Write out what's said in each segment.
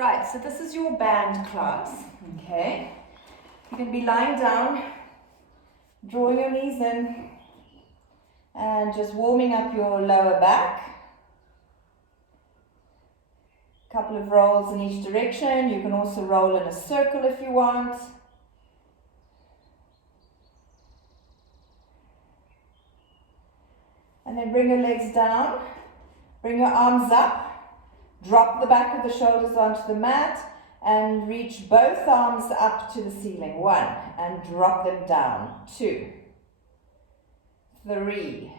Right, so this is your band class, okay? You can be lying down, drawing your knees in, and just warming up your lower back. A couple of rolls in each direction. You can also roll in a circle if you want. And then bring your legs down, bring your arms up. Drop the back of the shoulders onto the mat and reach both arms up to the ceiling. 1, and drop them down. 2, 3,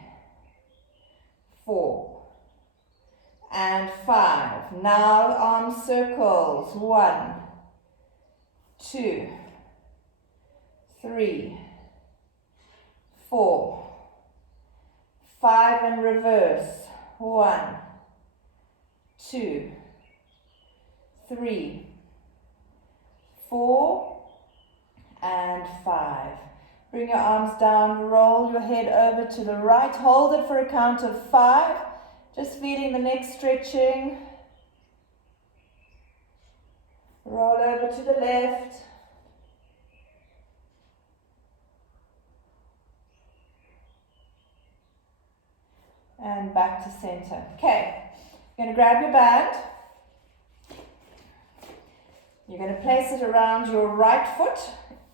4, and 5. Now arm circles. 1, 2, 3, 4, 5, and reverse. 1, 2, 3, 4, and 5. Bring your arms down, roll your head over to the right, hold it for a count of 5, just feeling the neck stretching. Roll over to the left. And back to center. Okay. You're going to grab your band. You're going to place it around your right foot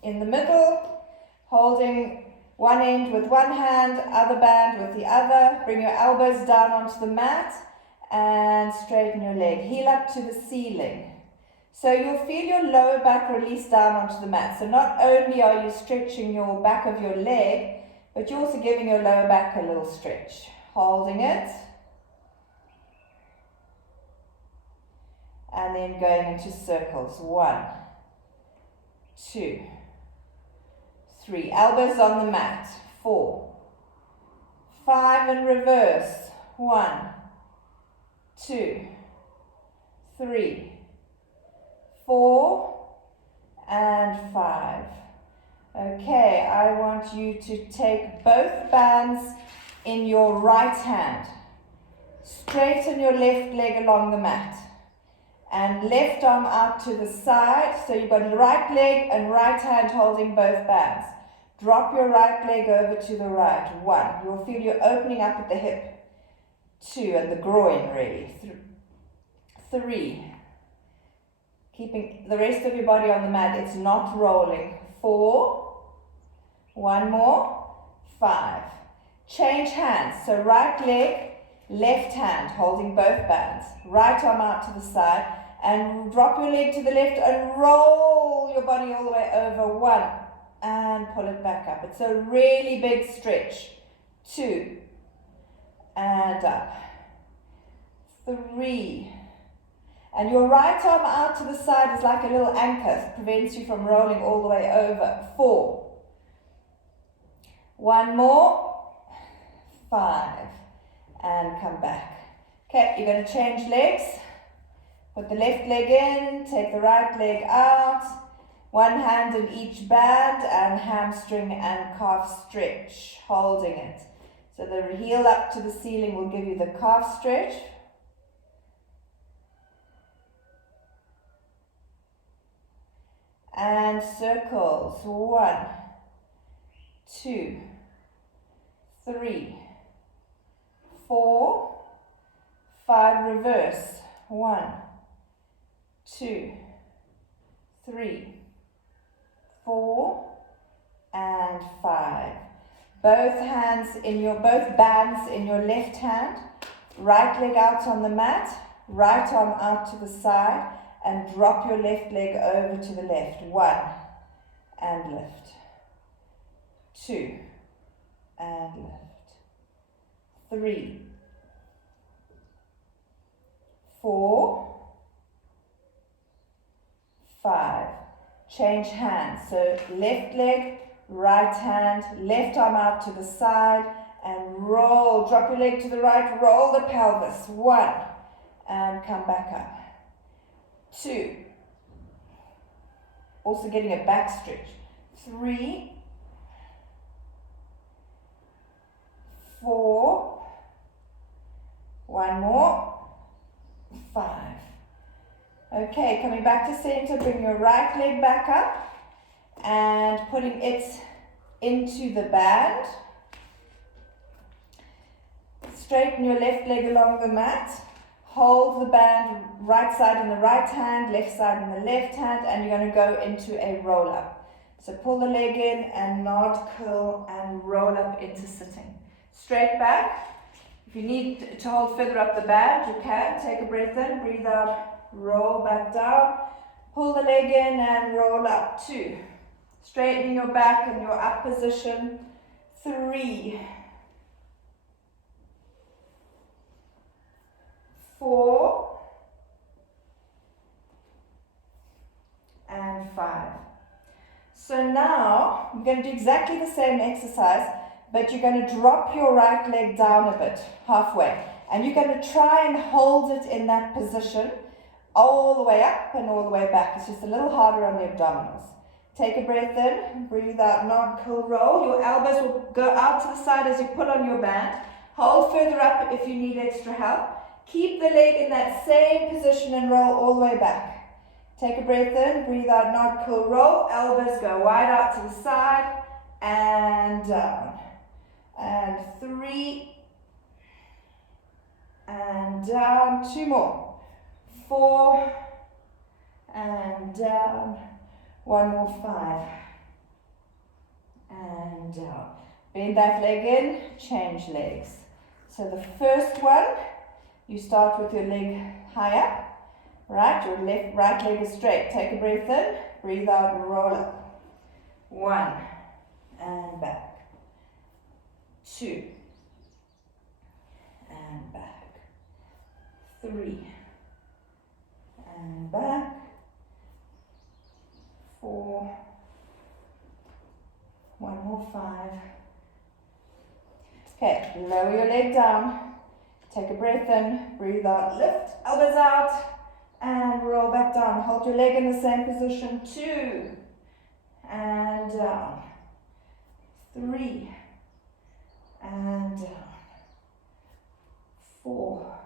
in the middle, holding one end with one hand, other band with the other. Bring your elbows down onto the mat and straighten your leg. Heel up to the ceiling. So you'll feel your lower back release down onto the mat. So not only are you stretching your back of your leg, but you're also giving your lower back a little stretch. Holding it. And then going into circles. 1, 2, 3. Elbows on the mat. 4, 5, and reverse. 1, 2, 3, 4, and 5. Okay, I want you to take both bands in your right hand. Straighten your left leg along the mat. And left arm out to the side. So you've got right leg and right hand holding both bands. Drop your right leg over to the right. 1. You'll feel you're opening up at the hip. 2, and the groin really. 3. Keeping the rest of your body on the mat. It's not rolling. 4. 1 more. 5. Change hands. So right leg, left hand holding both bands. Right arm out to the side. And drop your leg to the left and roll your body all the way over. 1, and pull it back up. It's a really big stretch. 2, and up. 3, and your right arm out to the side is like a little anchor, prevents you from rolling all the way over. 4, 1 more. 5, and come back. Okay, you're going to change legs. Put the left leg in, take the right leg out, one hand in each band, and hamstring and calf stretch, holding it. So the heel up to the ceiling will give you the calf stretch. And circles. 1, 2, 3, 4, 5, reverse. 1, 2, 3, 4, and 5. Both bands in your left hand. Right leg out on the mat. Right arm out to the side. And drop your left leg over to the left. 1, and lift. 2, and lift. 3, 4, 5. Change hands. So left leg, right hand, left arm out to the side, and roll. Drop your leg to the right, roll the pelvis. 1, and come back up. 2. Also getting a back stretch. 3, 4, 1 more. 5. Okay, coming back to center, bring your right leg back up and putting it into the band. Straighten your left leg along the mat. Hold the band right side in the right hand, left side in the left hand, and you're going to go into a roll up. So pull the leg in and nod, curl, and roll up into sitting. Straight back. If you need to hold further up the band, you can. Take a breath in, breathe out, roll back down. Pull the leg in and roll up. 2. Straighten your back in your up position. 3. 4. And 5. So now, I'm going to do exactly the same exercise, but you're going to drop your right leg down a bit, halfway. And you're going to try and hold it in that position, all the way up and all the way back. It's just a little harder on the abdominals. Take a breath in, breathe out, nod, curl, roll. Your elbows will go out to the side as you put on your band. Hold further up if you need extra help. Keep the leg in that same position and roll all the way back. Take a breath in, breathe out, nod, curl, roll. Elbows go wide out to the side and down. And 3 and down. 2 more. 4 and down. 1 more. 5 and down. Bend that leg in, change legs. So the first one, you start with your leg high up. Right, your right leg is straight. Take a breath in, breathe out, roll up. 1 and back. 2 and back. 3 and back. 4. 1 more. 5. Okay, lower your leg down. Take a breath in, breathe out, lift, elbows out. And roll back down. Hold your leg in the same position. 2 and down. 3 and down. 4.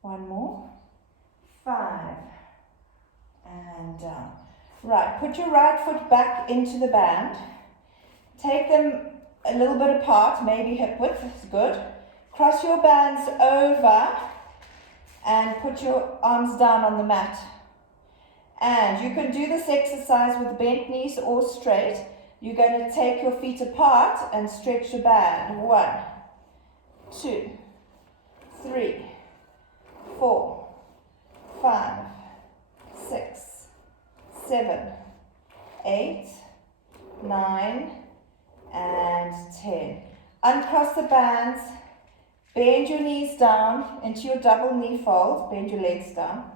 1 more. 5 and down. Right, put your right foot back into the band. Take them a little bit apart, maybe hip width is good. Cross your bands over and put your arms down on the mat. And you can do this exercise with bent knees or straight. You're going to take your feet apart and stretch your band. 1, 2, 3, 4, 5, 6, 7, 8, 9, and 10. Uncross the bands. Bend your knees down into your double knee fold. Bend your legs down.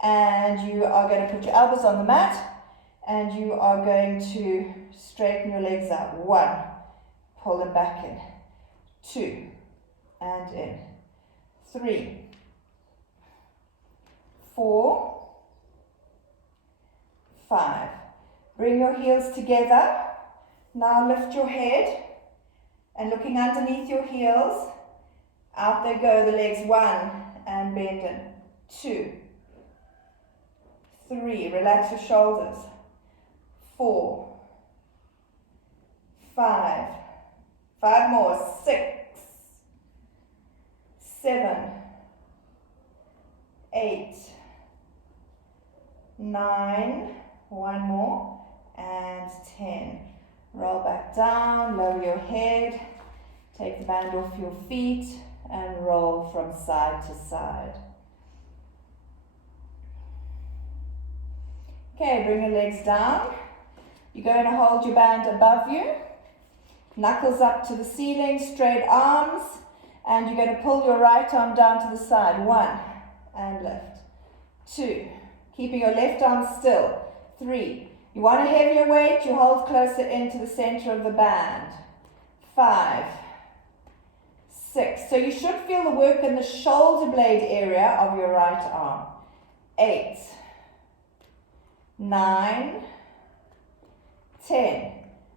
And you are going to put your elbows on the mat. And you are going to straighten your legs out. 1. Pull them back in. 2. And in. 3. 4. 5. Bring your heels together. Now lift your head. And looking underneath your heels. Out they go, the legs. 1 and bend in. 2, 3, relax your shoulders. 4, 5, 5 more. 6, 7, 8, 9, 1 more, and 10. Roll back down, lower your head, take the band off your feet, and roll from side to side. Okay, bring your legs down. You're going to hold your band above you, knuckles up to the ceiling, straight arms, and you're going to pull your right arm down to the side. 1, and lift. 2, keeping your left arm still. 3, you want a heavier weight, you hold closer into the center of the band. 5, 6. So you should feel the work in the shoulder blade area of your right arm. 8, 9, 10.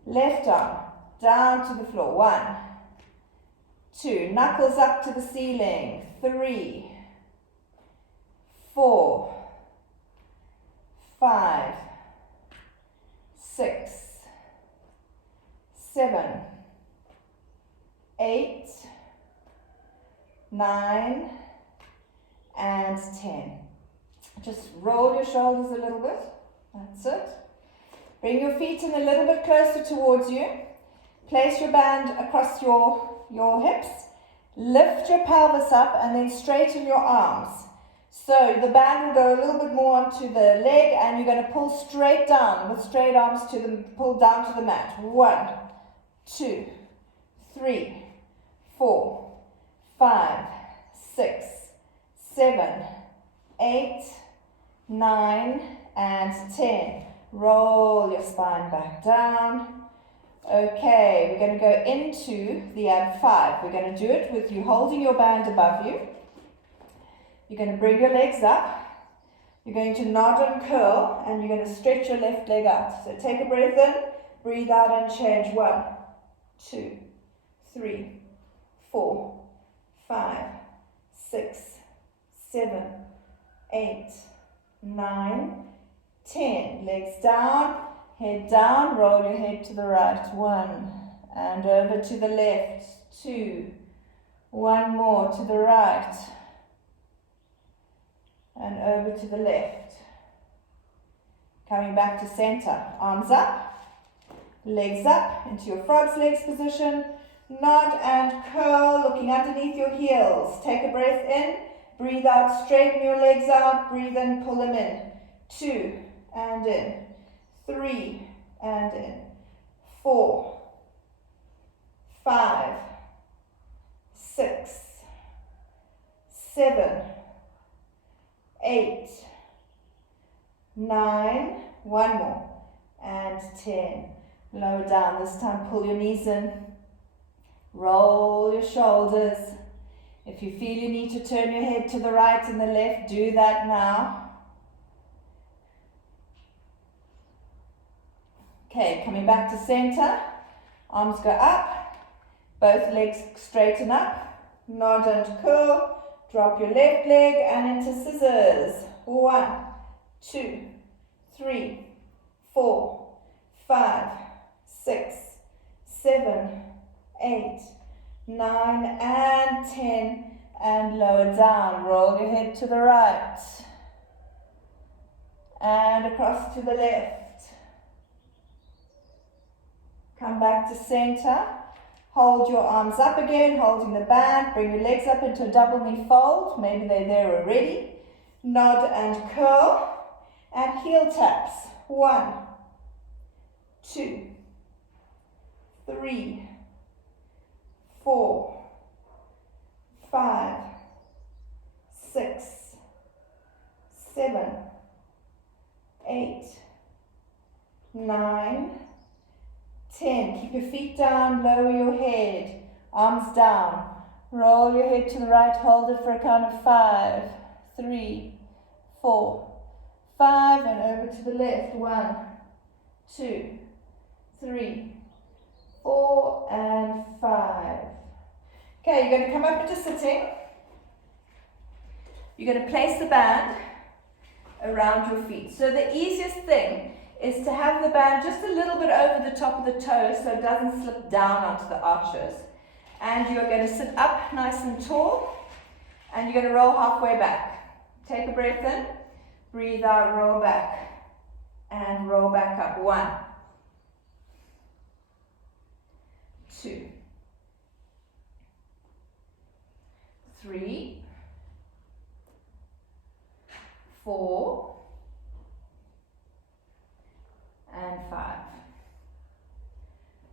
Left arm down to the floor. 1, 2. Knuckles up to the ceiling. 3, 4, 5, 6, 7, 8, 9, and 10. Just roll your shoulders a little bit. That's it. Bring your feet in a little bit closer towards you. Place your band across your hips. Lift your pelvis up and then straighten your arms. So the band will go a little bit more onto the leg and you're going to pull straight down with straight arms to the pull down to the mat. 1, 2, 3, 4, 5, 6, 7, 8, 9, and 10. Roll your spine back down. Okay, we're going to go into the ab 5. We're going to do it with you holding your band above you. You're going to bring your legs up. You're going to nod and curl, and you're going to stretch your left leg out. So take a breath in, breathe out, and change. 1, 2, 3, 4, 5, 6, 7, 8, 9, 10. Legs down, head down, roll your head to the right. 1, and over to the left. 2, 1 more to the right, and over to the left. Coming back to center. Arms up, legs up into your frog's legs position. Nod and curl, looking underneath your heels. Take a breath in, breathe out, straighten your legs out, breathe in, pull them in. 2, and in. 3, and in. 4, 5, 6, 7, 8, 9, 1 more, and 10. Lower down, this time pull your knees in, roll your shoulders. If you feel you need to turn your head to the right and the left, do that now. Okay, coming back to center, arms go up, both legs straighten up, nod and curl, drop your left leg and into scissors. 1, 2, 3, 4, 5, 6, 7, 8, 9, and 10. And lower down, roll your head to the right and across to the left. Come back to center. Hold your arms up again, holding the band. Bring your legs up into a double knee fold. Maybe they're there already. Nod and curl. And heel taps. 1, 2, 3, 4, 5, 6, 7, 8, 9, 10. Keep your feet down, lower your head, arms down. Roll your head to the right, hold it for a count of 5, 3, 4, 5, and over to the left. 1, 2, 3, 4, and 5. Okay, you're going to come up into sitting. You're going to place the band around your feet. So the easiest thing is to have the band just a little bit over the top of the toes so it doesn't slip down onto the arches. And you're going to sit up nice and tall, and you're going to roll halfway back. Take a breath in, breathe out, roll back, and roll back up. 1, 2, 3, 4, and 5.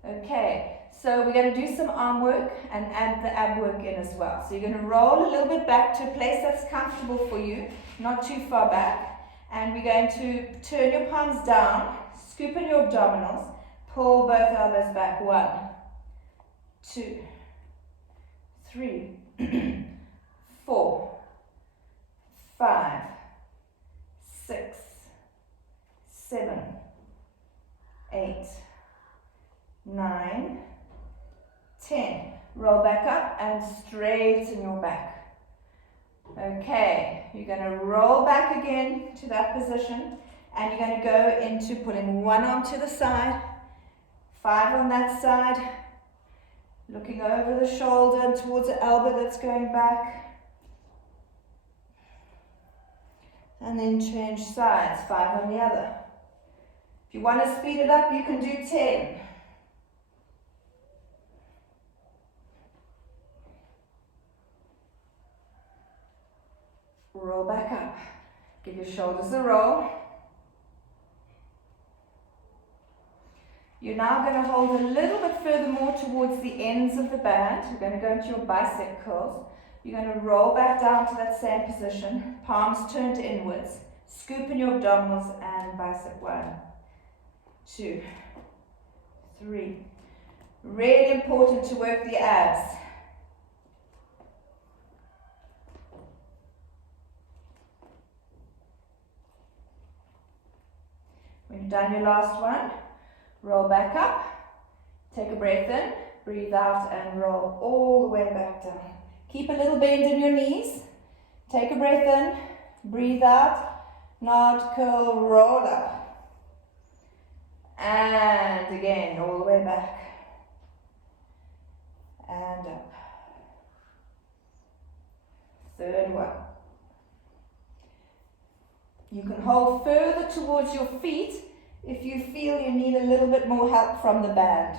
Okay, so we're going to do some arm work and add the ab work in as well. So you're going to roll a little bit back to a place that's comfortable for you, not too far back. And we're going to turn your palms down, scoop in your abdominals, pull both elbows back. 1, 2, 3, 4, 5, 6, 7, 8, 9, 10. Roll back up and straighten your back. Okay, you're going to roll back again to that position, and you're going to go into pulling one arm to the side, 5 on that side, looking over the shoulder towards the elbow that's going back, and then change sides, 5 on the other. If you want to speed it up, you can do 10. Roll back up. Give your shoulders a roll. You're now going to hold a little bit further more towards the ends of the band. You're going to go into your bicep curls. You're going to roll back down to that same position. Palms turned inwards. Scoop in your abdominals and bicep. 1, 2, 3. Really important to work the abs. When you've done your last one, roll back up, take a breath in, breathe out and roll all the way back down. Keep a little bend in your knees, take a breath in, breathe out, nod, curl, roll up. And again, all the way back. And up. Third one. You can hold further towards your feet if you feel you need a little bit more help from the band.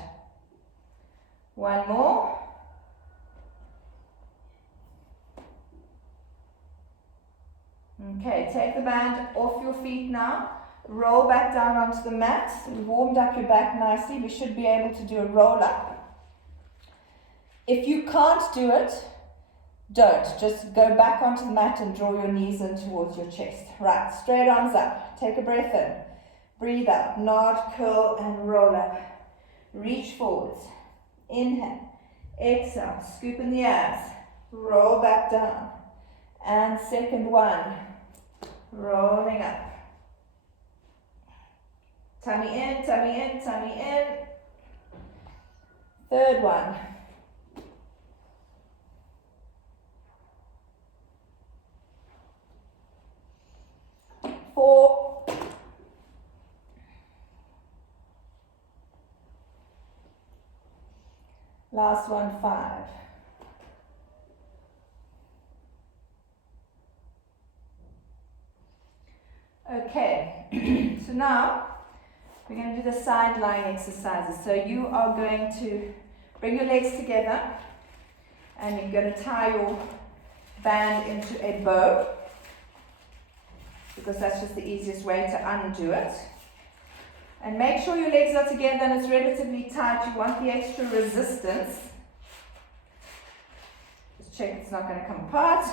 One more. Okay, take the band off your feet now. Roll back down onto the mat. You've warmed up your back nicely. We should be able to do a roll up. If you can't do it, don't. Just go back onto the mat and draw your knees in towards your chest. Right, straight arms up. Take a breath in. Breathe out. Nod, curl, and roll up. Reach forwards. Inhale. Exhale. Scoop in the abs. Roll back down. And second one. Rolling up. Tummy in, tummy in, tummy in. Third one. 4. Last one, 5. Okay, so now we're going to do the side lying exercises. So you are going to bring your legs together and you're going to tie your band into a bow, because that's just the easiest way to undo it. And make sure your legs are together and it's relatively tight. You want the extra resistance. Just check it's not going to come apart.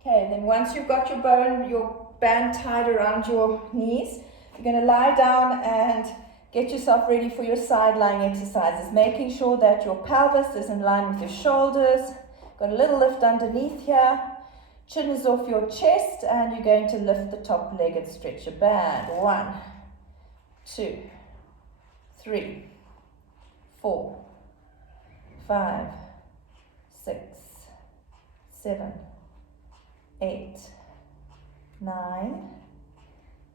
Okay, then once you've got your band tied around your knees, you're going to lie down and get yourself ready for your side lying exercises, making sure that your pelvis is in line with your shoulders. Got a little lift underneath here. Chin is off your chest, and you're going to lift the top leg and stretch your band. 1, 2, 3, 4, 5, 6, 7, 8, 9,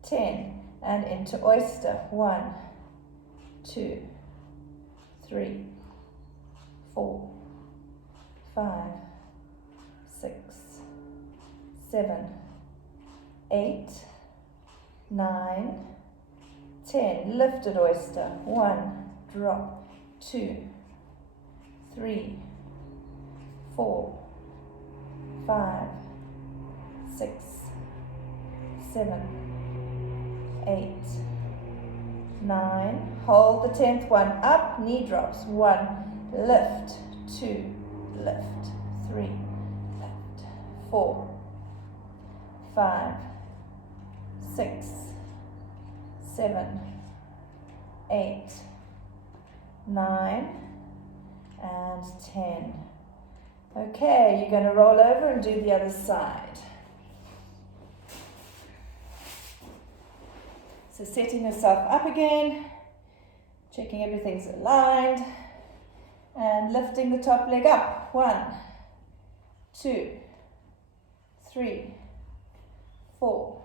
10, and into oyster. 1, 2, 3, 4, 5, 6, 7, 8, 9, 10. Lifted oyster. 1, drop. 2, 3, 4, 5, 6, 7, 8, 9. Hold the 10th one up. Knee drops. 1, lift. 2, lift. 3, lift. 4, 5, 6, 7, 8, 9, and 10. Okay, you're going to roll over and do the other side. So setting yourself up again, checking everything's aligned, and And lifting the top leg up. 1, 2, 3, 4,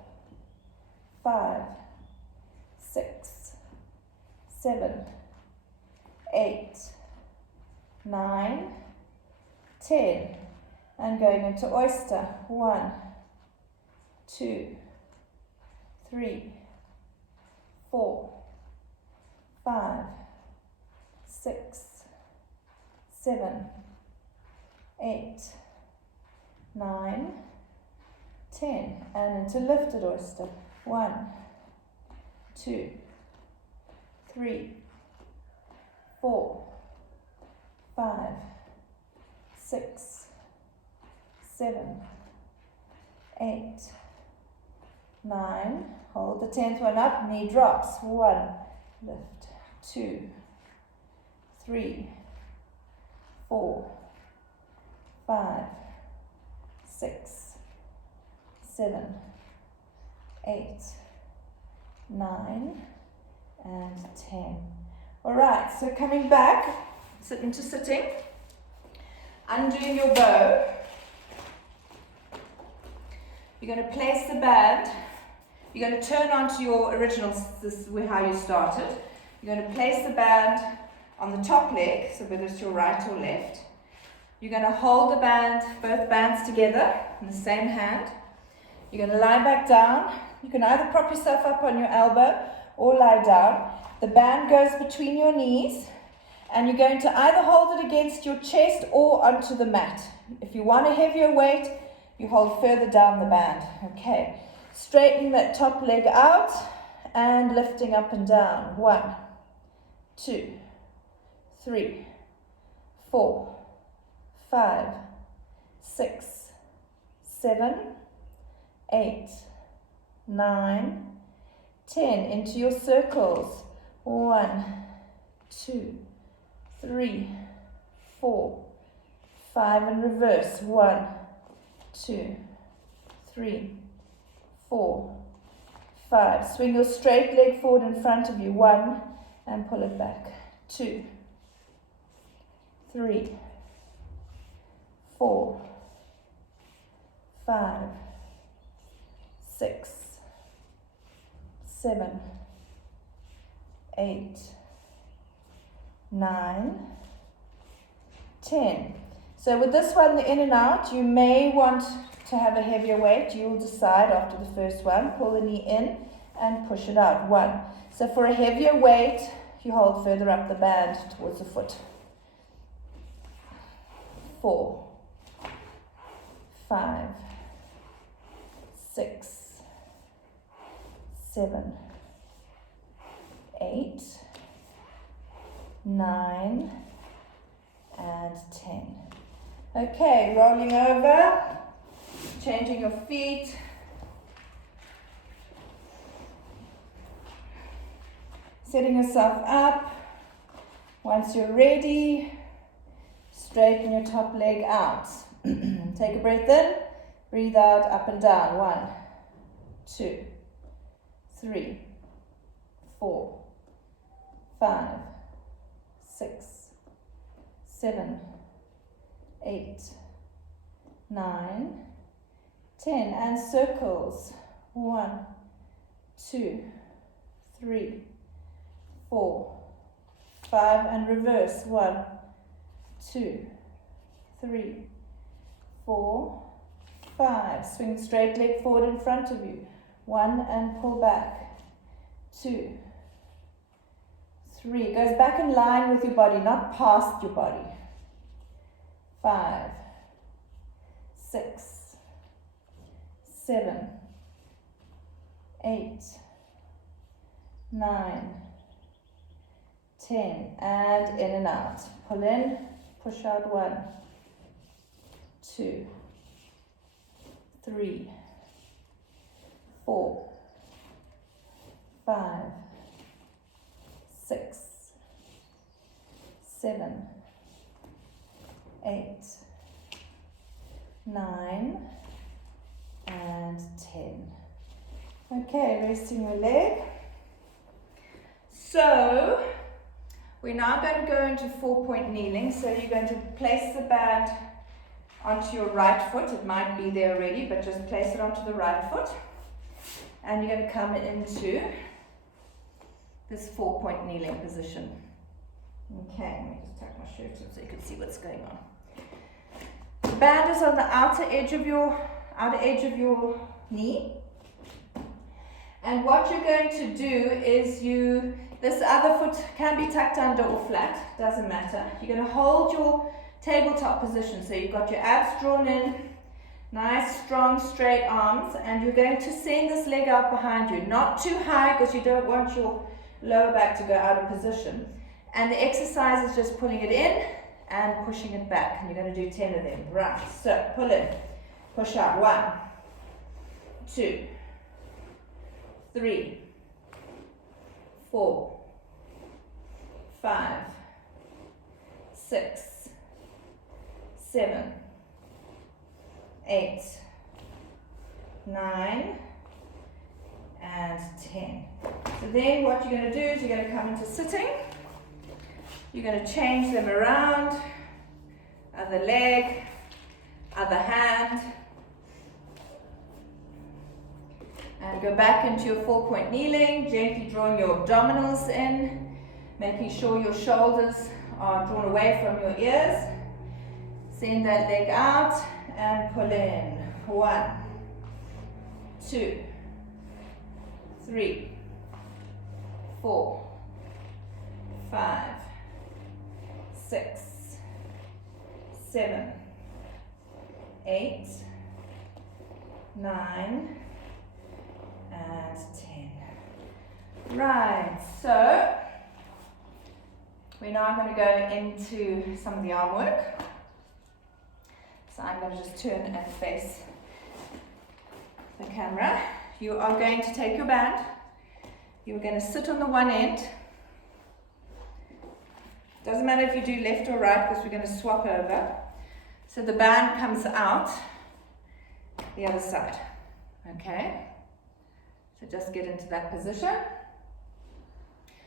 5, 6, 7, 8, 9, 10. And going into oyster. 1, 2, 3, 4, 5, 6, 7, 8, 9, 10. And into lifted oyster. 1, 2, 3, 4, 5, 6, 7, 8, 9. Hold the 10th one up, knee drops. 1, lift. 2, 3, 4, 5, 6, 7, 8, 9, and 10. All right, so coming back, into sitting, undoing your bow. You're going to place the band. You're going to turn onto your original, this is how you started. You're going to place the band on the top leg, so whether it's your right or left. You're going to hold the band, both bands together in the same hand. You're going to lie back down. You can either prop yourself up on your elbow or lie down. The band goes between your knees, and you're going to either hold it against your chest or onto the mat. If you want a heavier weight, you hold further down the band. Okay, straightening that top leg out and lifting up and down. 1, 2, 3, 4, 5, 6, 7, 8, 9, 10. Into your circles. 1, 2, 3, 4, 5, and reverse. 1, 2, 3, 4, 5. Swing your straight leg forward in front of you. 1, and pull it back. 2, 3, 4, 5, 6, 7, 8, 9, 10. So with this one, the in and out, you may want to have a heavier weight. You'll decide after the first one. Pull the knee in and push it out. 1. So for a heavier weight, you hold further up the band towards the foot. 4, 5, 6, 7, 8, 9, and 10. Okay, rolling over, changing your feet. Setting yourself up. Once you're ready, straighten your top leg out. Take a breath in, breathe out, up and down. 1, 2, 3, 4, 5, 6, 7, 8, 9, 10. And circles. 1, 2, 3, 4, 5, and reverse. 1, 2, 3, 4, 5. Swing straight leg forward in front of you. 1, and pull back. 2, 3. Goes back in line with your body, not past your body. 5, 6, 7, 8, 9, 10. And in and out. Pull in, push out. 1, 2, 3, 4, 5, 6, 7, 8, 9, and 10. Okay, resting your leg. So, We're now going to go into 4-point kneeling. So you're going to place the band onto your right foot. It might be there already, but just place it onto the right foot. And you're going to come into this 4-point kneeling position. Okay, let me just tuck my shirt in so you can see what's going on. The band is on the outer edge of your knee. And what you're going to do is this other foot can be tucked under or flat, doesn't matter. You're going to hold your tabletop position. So you've got your abs drawn in, nice, strong, straight arms, and you're going to send this leg out behind you. Not too high because you don't want your lower back to go out of position. And the exercise is just pulling it in and pushing it back. And you're going to do 10 of them. Right, so pull in, push out. 1, 2, 3, 4, 5, 6, 7, 8, 9, and 10. So then what you're going to do is you're going to come into sitting. You're going to change them around. Other leg, other hand. And go back into your 4-point kneeling, gently drawing your abdominals in, making sure your shoulders are drawn away from your ears. Send that leg out and pull in. 1, 2, 3, 4, 5, 6, 7, 8, 9, and 10. Right, so we're now going to go into some of the arm work. So I'm going to just turn and face the camera. You are going to take your band. You're going to sit on the one end. Doesn't matter if you do left or right because we're going to swap over. So the band comes out the other side. Okay? So just get into that position.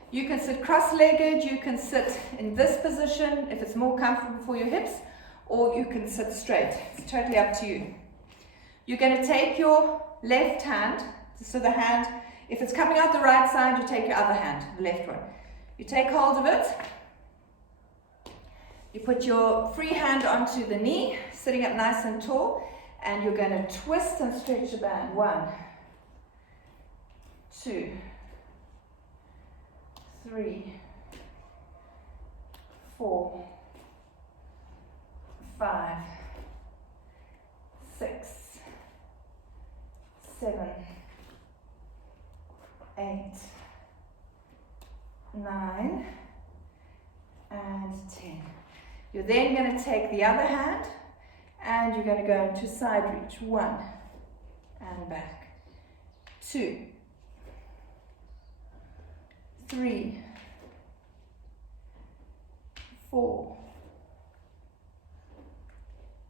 You can sit cross-legged, you can sit in this position if it's more comfortable for your hips, or you can sit straight. It's totally up to you. You're going to take your left hand, so the hand, if it's coming out the right side, you take your other hand, the left one. You take hold of it. You put your free hand onto the knee, sitting up nice and tall, and you're going to twist and stretch the band. 1, 2, 3, 4, 5, 6, 7, 8, 9, and 10. You're then going to take the other hand and you're going to go into side reach. 1 and back. 2, 3, 4,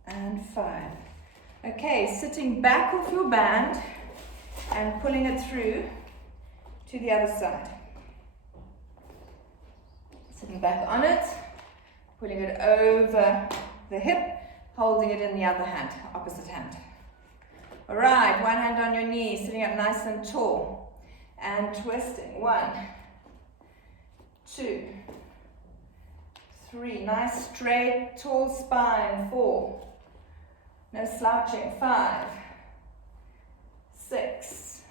and 5. Okay, sitting back off your band and pulling it through to the other side. Sitting back on it, pulling it over the hip, holding it in the other hand, opposite hand. All right, one hand on your knee, sitting up nice and tall, and twisting. 1, 2, 3, nice straight, tall spine. 4, no slouching. 5, 6,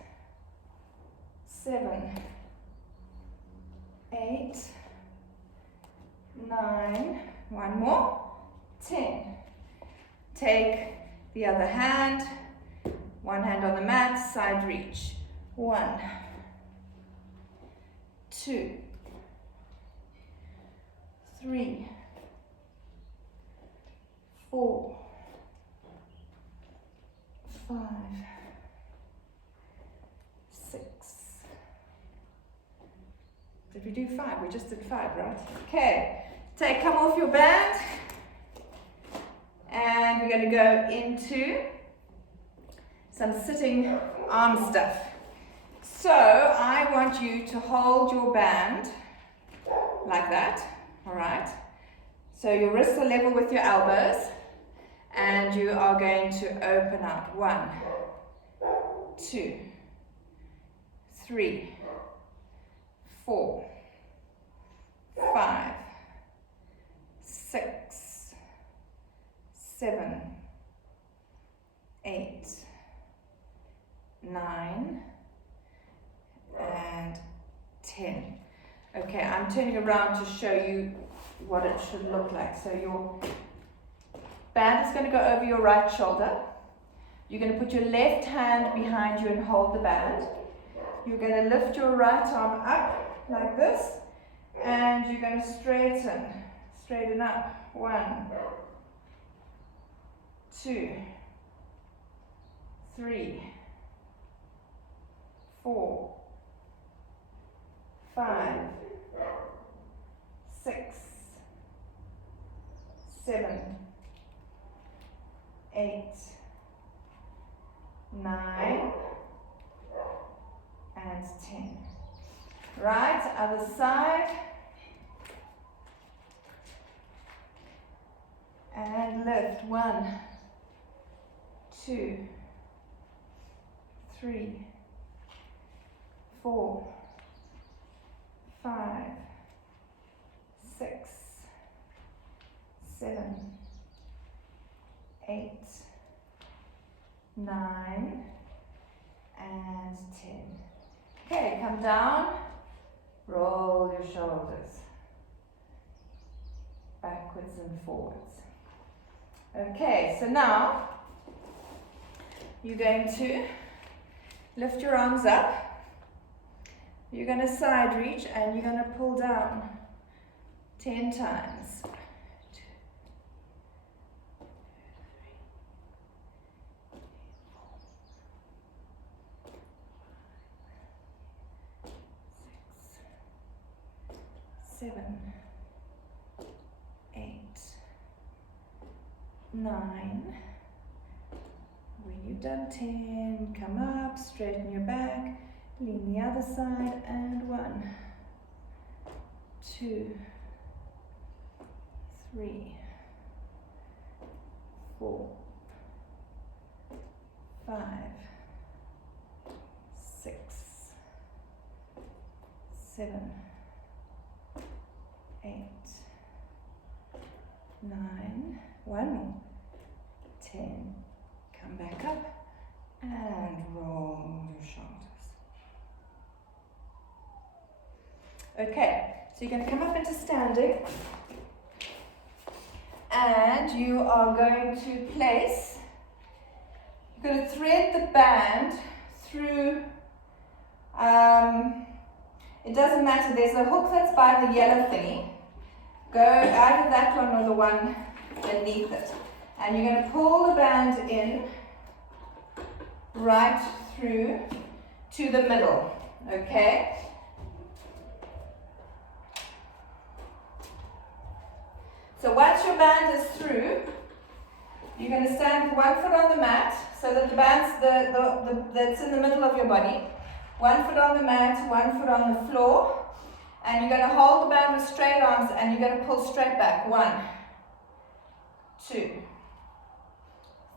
7, 8, 9, one more, 10. Take the other hand, one hand on the mat, side reach. 1, 2, 3, 4, 5, 6. Did we do 5? We just did 5, right? Okay. Come off your band. And we're going to go into some sitting arm stuff. So I want you to hold your band like that, all right? So your wrists are level with your elbows, and you are going to open out. 1, 2, 3, 4, 5, 6, 7, 8, 9, and 10. Okay, I'm turning around to show you what it should look like. So your band is going to go over your right shoulder. You're going to put your left hand behind you and hold the band. You're going to lift your right arm up like this, and you're going to straighten up. 1, 2, 3, 4, 5, 6, 7, 8, 9, and 10. Right, other side. And lift. 1, 2, 3, 4, 5, 6, 7, 8, 9, and 10. Okay, come down, roll your shoulders, backwards and forwards. Okay, so now you're going to lift your arms up. You're going to side reach and you're going to pull down 10 times. 7, 8, 9. When you've done 10, come up, straighten your back, lean the other side, and 1, 2, 3, 4, 5, 6, 7, 8, 9, 1 more, 10, come back up and roll your shoulders. Okay, so you're going to come up into standing and you are going to place, you're going to thread the band through, it doesn't matter, there's a hook that's by the yellow thingy. Go either that one or the one beneath it. And you're going to pull the band in right through to the middle, okay? So once your band is through, you're going to stand with 1 foot on the mat so that the band's that's in the middle of your body. 1 foot on the mat, 1 foot on the floor. And you're going to hold the band with straight arms and you're going to pull straight back. 1, 2,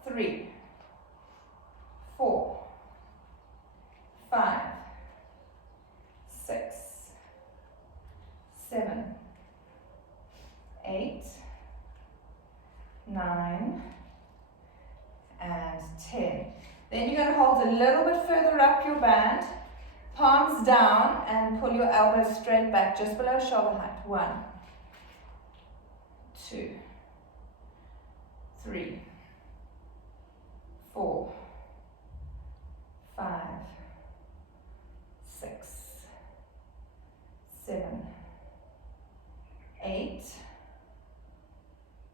3, 4, 5, 6, 7, 8, 9, and 10. Then you're going to hold a little bit further up your band, palms down, and pull your elbows straight back just below shoulder height. 1, 2, 3, 4, 5, 6, 7, 8,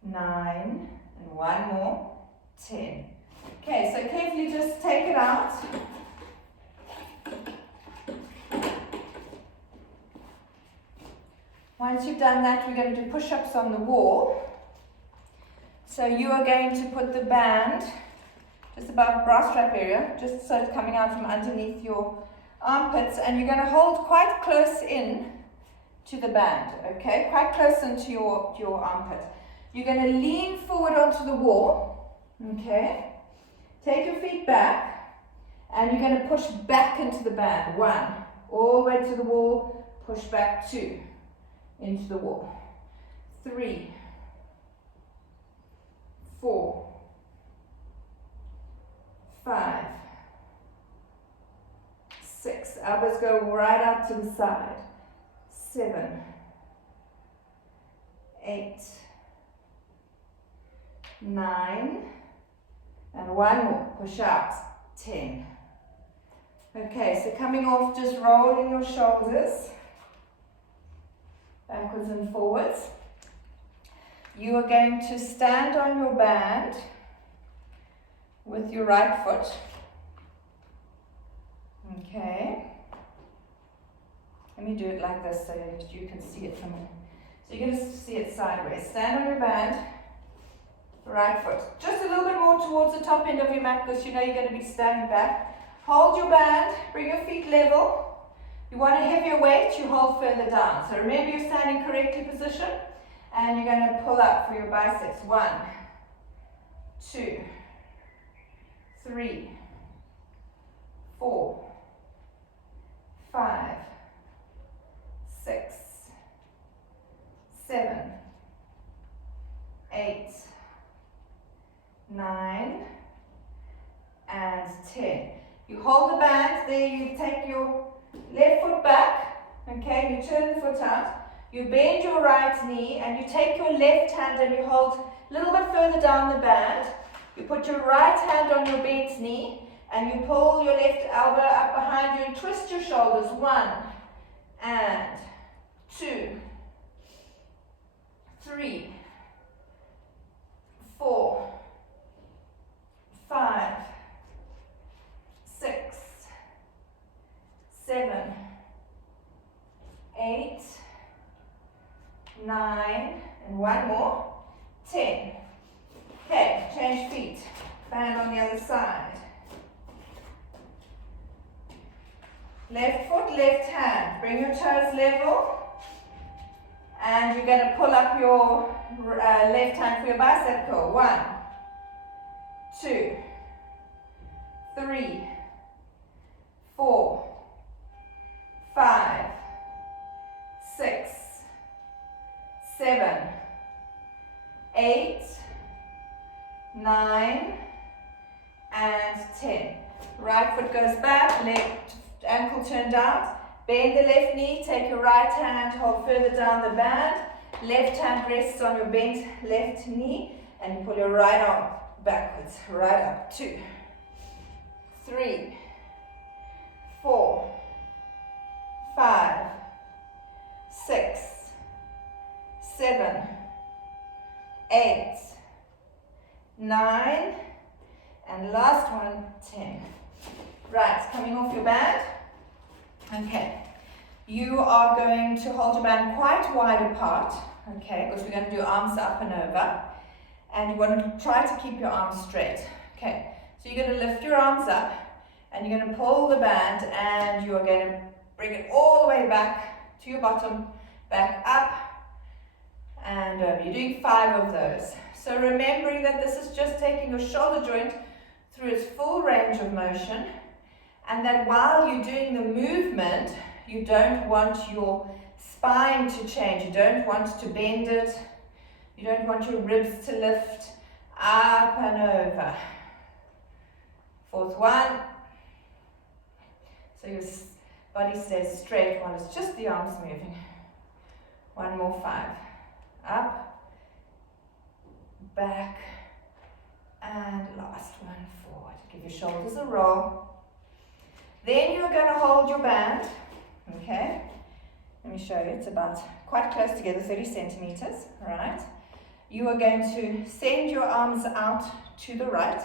9, and 1 more, 10. Okay, so carefully just take it out. Once you've done that, we're going to do push-ups on the wall. So you are going to put the band just above bra strap area, just so it's coming out from underneath your armpits, and you're going to hold quite close in to the band, okay? Quite close into your armpit. You're going to lean forward onto the wall, okay? Take your feet back, and you're going to push back into the band. 1, all the way to the wall, push back 2, into the wall. 3, 4, 5, 6, elbows go right out to the side. 7, 8, 9, and 1 more, push out, 10. Okay, so coming off, just rolling your shoulders, backwards and forwards. You are going to stand on your band with your right foot. Okay. Let me do it like this so that you can see it from here. So you're going to see it sideways. Stand on your band, right foot. Just a little bit more towards the top end of your mat because you know you're going to be standing back. Hold your band, bring your feet level. You want a heavier weight, you hold further down. So remember you're standing correctly positioned and you're going to pull up for your biceps. 1, 2, 3, 4, 5, 6, 7, 8, 9, and 10. You hold the band, there you take your left foot back, okay, you turn the foot out, you bend your right knee and you take your left hand and you hold a little bit further down the band. You put your right hand on your bent knee and you pull your left elbow up behind you and twist your shoulders. 1 and 2, 3, 4, 5, 6, 7, 8, 9, and 1 more, 10. Okay, change feet. Band on the other side. Left foot, left hand. Bring your toes level. And you're going to pull up your left hand for your bicep curl. 1, 2, 3, 4, 5, 6, 7, 8, 9, and 10. Right foot goes back, left ankle turned out. Bend the left knee, take your right hand, hold further down the band. Left hand rests on your bent left knee, and you pull your right arm backwards, right up. 2, 3, 4, 5, 6, 7, 8, 9, and last one, 10. Right, coming off your band. Okay, you are going to hold your band quite wide apart, okay, because we're going to do arms up and over. And you want to try to keep your arms straight. Okay, so you're going to lift your arms up and you're going to pull the band and you are going to bring it all the way back to your bottom, back up and over. You're doing 5 of those. So remembering that this is just taking your shoulder joint through its full range of motion, and that while you're doing the movement, you don't want your spine to change. You don't want to bend it. You don't want your ribs to lift up and over. 4th one. So your body stays straight while it's just the arms moving. 1 more, 5. Up, back, and last one, forward. Give your shoulders a roll. Then you're going to hold your band, okay? Let me show you, it's about quite close together, 30 centimeters, all right? You are going to send your arms out to the right,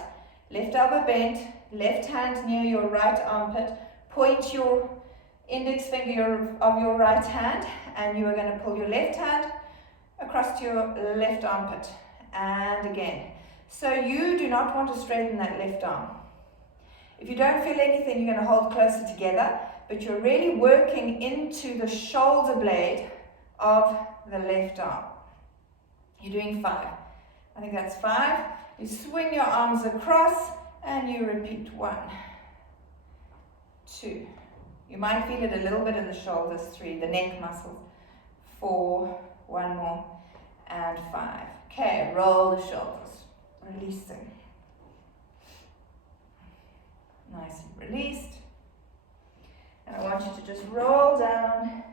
left elbow bent, left hand near your right armpit, point your index finger of your right hand, and you are going to pull your left hand across to your left armpit, and again. So you do not want to straighten that left arm. If you don't feel anything, you're going to hold closer together, but you're really working into the shoulder blade of the left arm. You're doing 5. I think that's 5. You swing your arms across and you repeat 1, 2. You might feel it a little bit in the shoulders, 3, the neck muscles, 4, 1 more, and 5. Okay, roll the shoulders, releasing. Nicely released. And I want you to just roll down.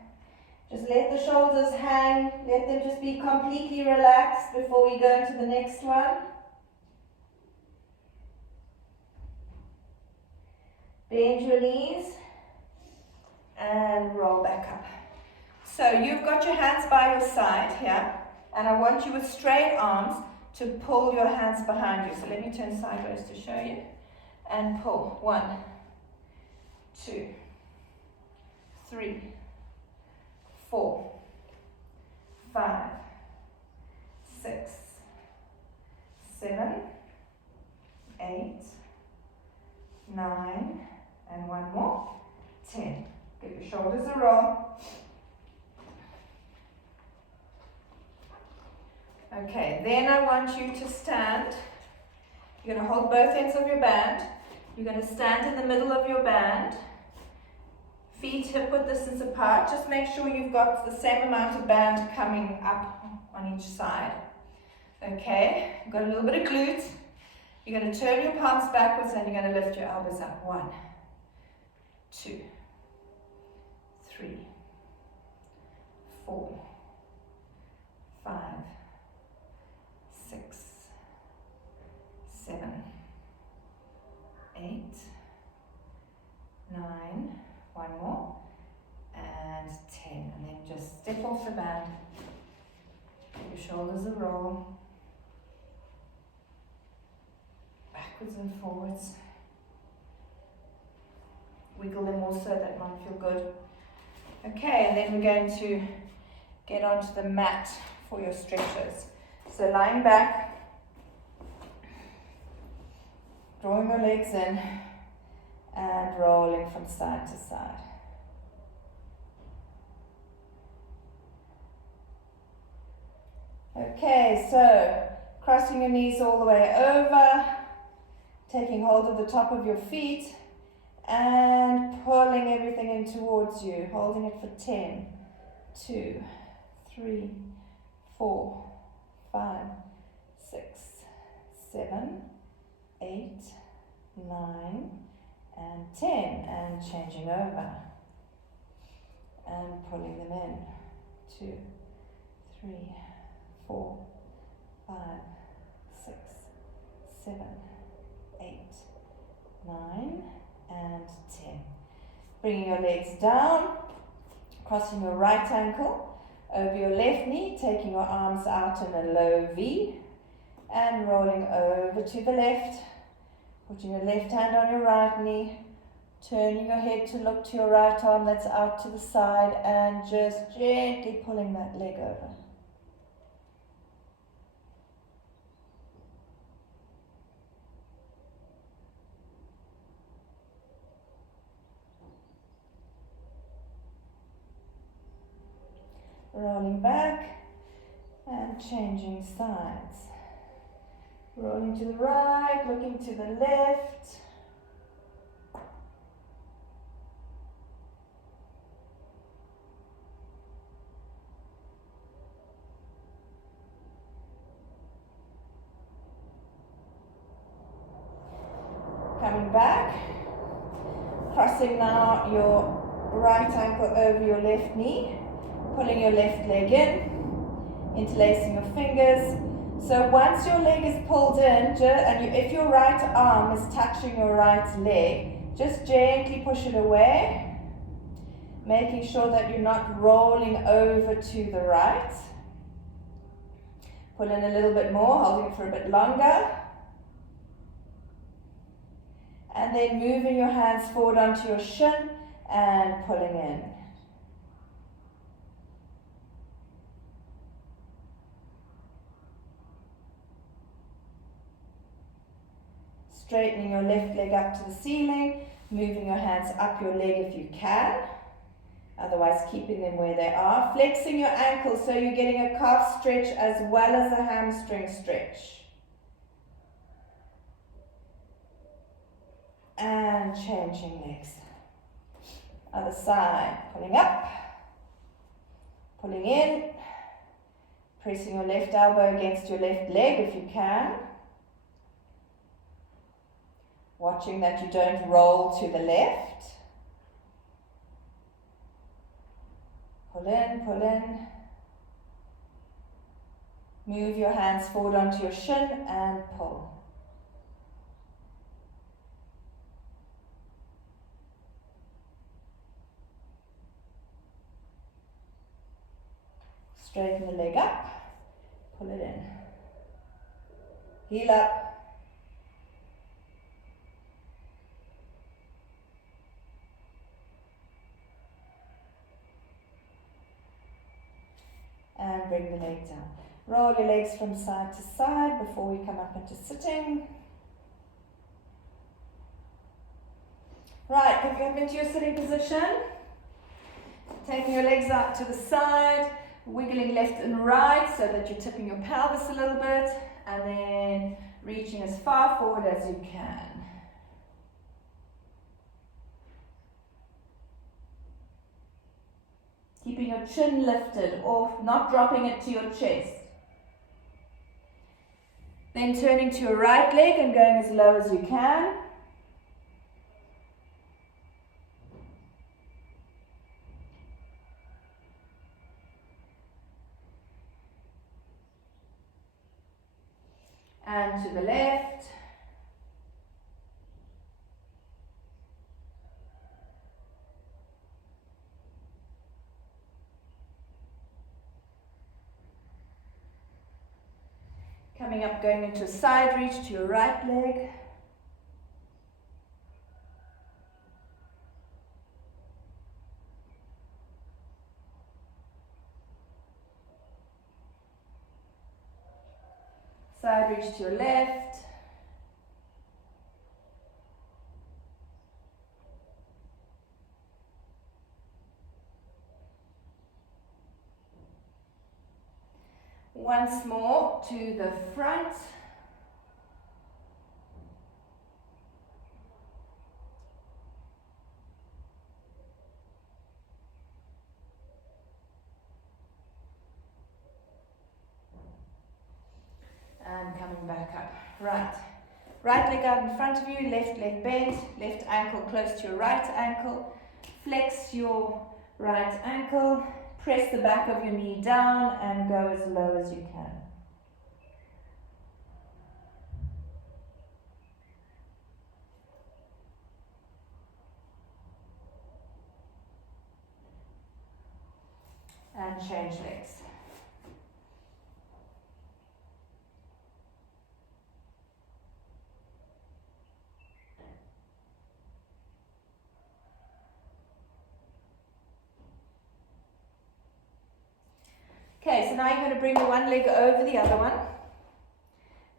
Just let the shoulders hang. Let them just be completely relaxed before we go into the next one. Bend your knees and roll back up. So you've got your hands by your side here, and I want you with straight arms to pull your hands behind you. So let me turn sideways to show you. And pull. 1, 2, 3, 4, 5, 6, 7, 8, 9, and 1 more, 10. Give your shoulders a roll. Okay, then I want you to stand. You're going to hold both ends of your band. You're going to stand in the middle of your band. Feet hip-width distance apart. Just make sure you've got the same amount of band coming up on each side. Okay, you've got a little bit of glute. You're going to turn your palms backwards and you're going to lift your elbows up. 1, 2, 3, 4, 5, 6, 7, 8, 9, 1 more, and 10. And then just step off the band. Give your shoulders a roll. Backwards and forwards. Wiggle them also, that might feel good. Okay, and then we're going to get onto the mat for your stretches. So lying back, drawing your legs in, and rolling from side to side. Okay, so crossing your knees all the way over, taking hold of the top of your feet, and pulling everything in towards you, holding it for 10, 2, 3, 4, 5, 6, 7, 8, 9, and 10, and changing over, and pulling them in, 2, 3, 4, 5, 6, 7, 8, 9, and 10. Bringing your legs down, crossing your right ankle over your left knee, taking your arms out in a low V, and rolling over to the left, putting your left hand on your right knee, turning your head to look to your right arm that's out to the side, and just gently pulling that leg over. Rolling back and changing sides. Rolling to the right, looking to the left. Coming back, crossing now your right ankle over your left knee, pulling your left leg in, interlacing your fingers. So once your leg is pulled in, if your right arm is touching your right leg, just gently push it away, making sure that you're not rolling over to the right. Pull in a little bit more, holding it for a bit longer. And then moving your hands forward onto your shin and pulling in. Straightening your left leg up to the ceiling, moving your hands up your leg if you can, Otherwise, keeping them where they are. Flexing your ankle so you're getting a calf stretch as well as a hamstring stretch. And changing legs. Other side, pulling up, pulling in, pressing your left elbow against your left leg if you can. Watching that you don't roll to the left. Pull in, pull in. Move your hands forward onto your shin and pull. Straighten the leg up, pull it in. Heel up. And bring the leg down. Roll your legs from side to side before we come up into sitting. Right, pick up into your sitting position. Taking your legs out to the side, wiggling left and right so that you're tipping your pelvis a little bit, and then reaching as far forward as you can. Keeping your chin lifted or not dropping it to your chest. Then turning to your right leg and going as low as you can. And to the left. Coming up, going into a side reach to your right leg. Side reach to your left. Once more to the front. And coming back up. Right. Right leg out in front of you, left leg bent, left ankle close to your right ankle. Flex your right ankle. Press the back of your knee down and go as low as you can. And change legs. Okay, so now you're going to bring one leg over the other one.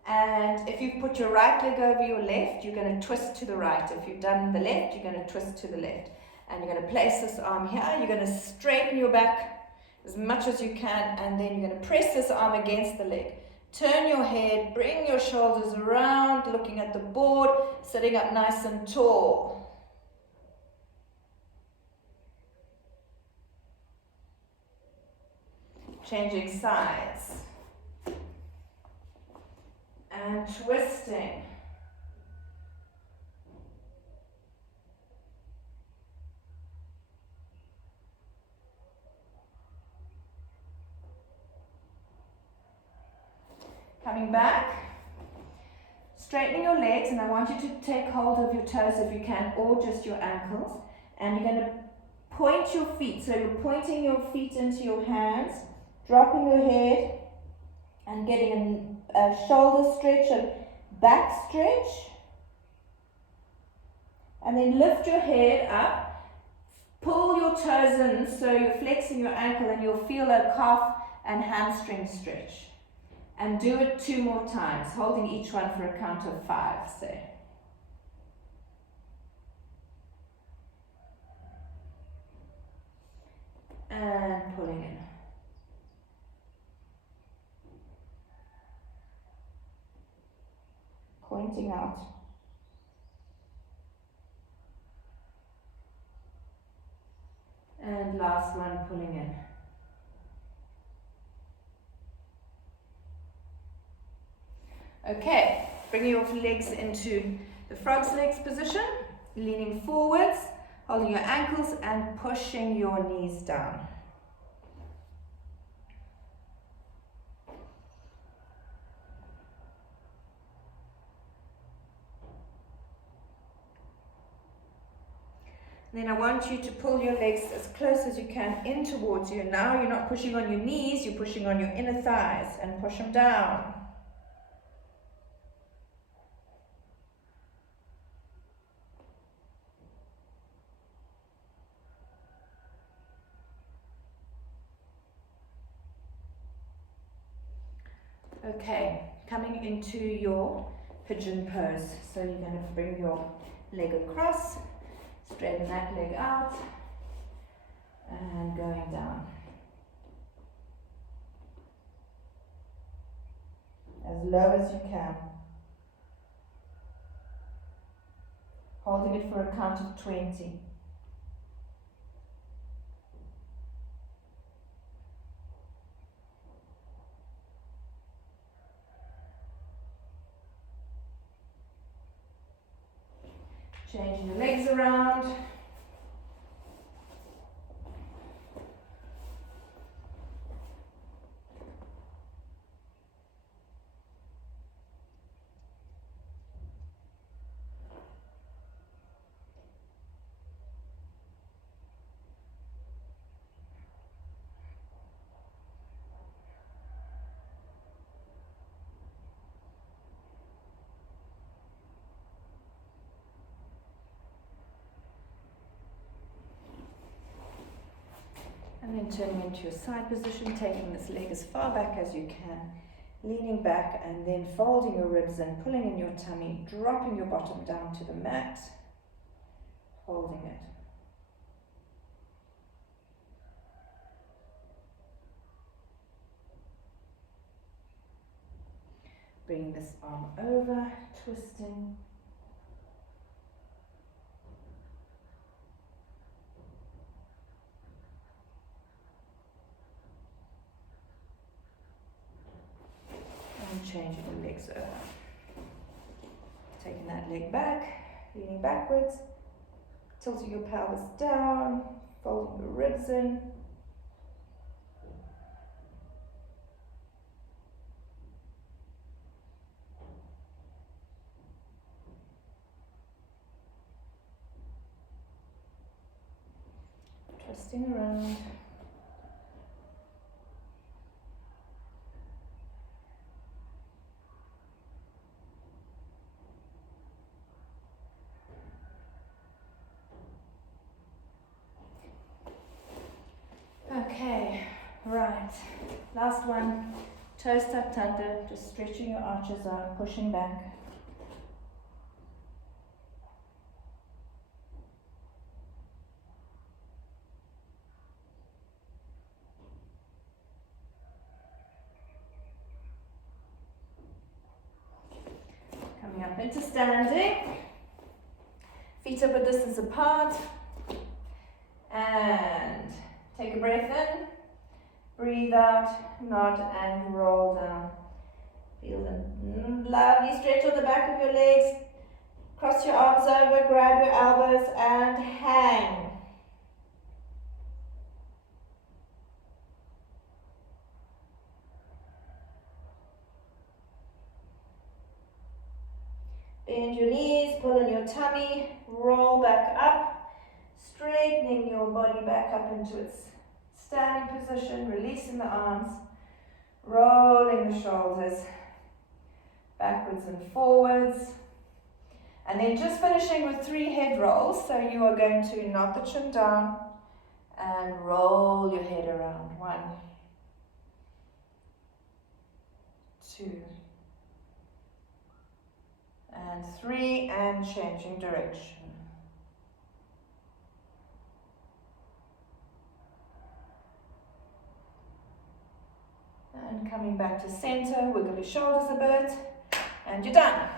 And if you've put your right leg over your left, you're going to twist to the right. If you've done the left, you're going to twist to the left. And you're going to place this arm here. You're going to straighten your back as much as you can. And then you're going to press this arm against the leg. Turn your head, bring your shoulders around, looking at the board, sitting up nice and tall. Changing sides. And twisting. Coming back. Straightening your legs, and I want you to take hold of your toes if you can, or just your ankles. And you're going to point your feet. So you're pointing your feet into your hands, dropping your head, and getting a shoulder stretch, a back stretch. And then lift your head up, pull your toes in so you're flexing your ankle, and you'll feel a calf and hamstring stretch. And do it 2 more times, holding each one for a count of 5, say. and pulling in. Pointing out. And last one, pulling in. Okay, bring your legs into the frog's legs position, leaning forwards, holding your ankles and pushing your knees down. Then I want you to pull your legs as close as you can in towards you. Now you're not pushing on your knees, you're pushing on your inner thighs and push them down. Okay, coming into your pigeon pose. So you're going to bring your leg across, straighten that leg out, and going down. As low as you can. Holding it for a count of 20. Changing the legs around. And then turning into your side position, taking this leg as far back as you can, leaning back and then folding your ribs and pulling in your tummy, dropping your bottom down to the mat, holding it. Bringing this arm over, twisting. And changing the legs over. Taking that leg back, leaning backwards, tilting your pelvis down, folding the ribs in. Twisting around. Okay, right. Last one. Toes tucked under, just stretching your arches out, pushing back. Coming up into standing. Feet up a distance apart. And take a breath in. Breathe out, nod and roll down. Feel the lovely stretch on the back of your legs. Cross your arms over, grab your elbows and hang. Bend your knees, pull in your tummy, roll back up, straightening your body back up into its standing position, releasing the arms, rolling the shoulders backwards and forwards. And then just finishing with 3 head rolls. So you are going to nod the chin down and roll your head around. 1, 2, and 3, and changing direction. and coming back to center. Wiggle your shoulders a bit, and you're done.